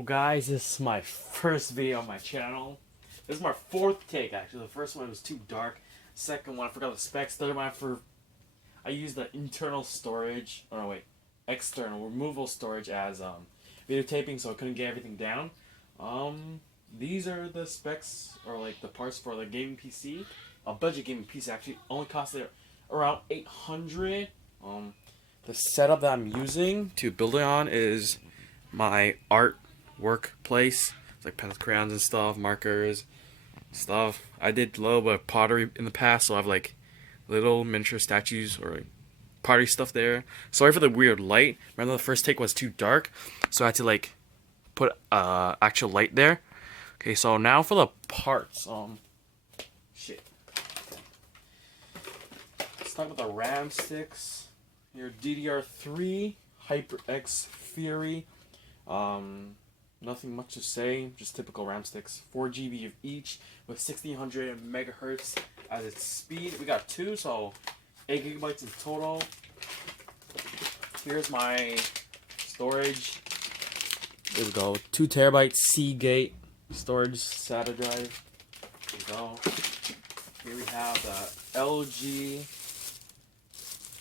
So guys, this is my first video on my channel. This is my fourth take actually. The first one was too dark. Second one I forgot the specs. Third one I used the internal storage. Oh no wait, external removal storage as videotaping, so I couldn't get everything down. These are the specs or like the parts for the gaming PC. A budget gaming PC actually only costed around 800. The setup that I'm using to build it on is my art workplace. It's like pencils, crayons and stuff, markers, stuff. I did a little bit of pottery in the past, so I have like little miniature statues or like pottery stuff there. Sorry for the weird light. Remember the first take was too dark, so I had to like put actual light there. Okay, so now for the parts. Shit. Let's talk about the RAM sticks. Your DDR3 HyperX Fury. Nothing much to say, just typical RAM sticks. 4 GB of each with 1600 megahertz as its speed. We got two, so 8 gigabytes in total. Here's my storage. There we go. 2 terabyte Seagate storage SATA drive. There we go. Here we have the LG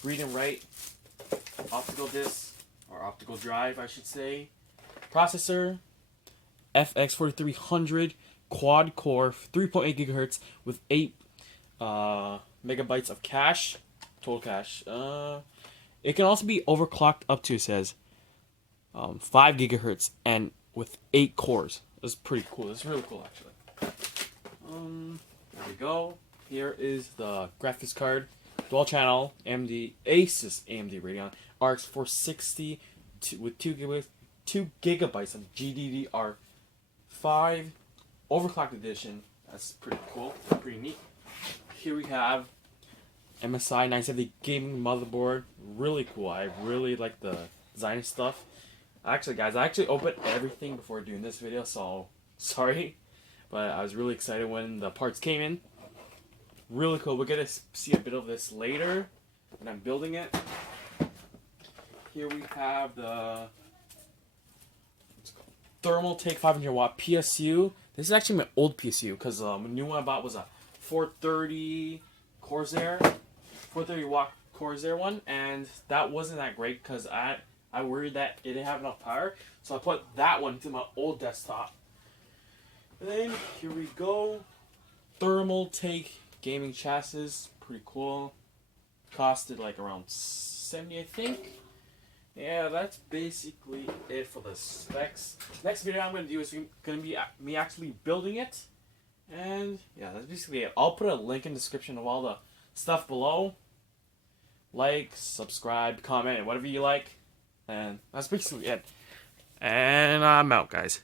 read and write optical disc, or optical drive I should say. Processor FX4300 quad core 3.8 gigahertz with 8 megabytes of cache, total cache. It can also be overclocked up to, it says, 5 gigahertz and with 8 cores. That's pretty cool. That's really cool actually. There we go. Here is the graphics card. Dual channel AMD ASUS AMD Radeon RX 460 with 2 gigabytes of GDDR5 overclocked edition. That's pretty cool, pretty neat. Here we have MSI 970 gaming motherboard. Really cool. I really like the design and stuff. Actually, guys, I actually opened everything before doing this video, so sorry, but I was really excited when the parts came in. Really cool. We're gonna see a bit of this later when I'm building it. Here we have the Thermaltake 500 watt PSU. This is actually my old PSU because the new one I bought was a 430 Corsair, 430 watt Corsair one, and that wasn't that great because I worried that it didn't have enough power, so I put that one to my old desktop. And then here we go, Thermaltake gaming chassis, pretty cool. Costed like around 70, I think. Yeah, that's basically it for the specs. Next video I'm going to do is going to be me actually building it. And yeah, that's basically it. I'll put a link in the description of all the stuff below. Like, subscribe, comment, and whatever you like. And that's basically it. And I'm out, guys.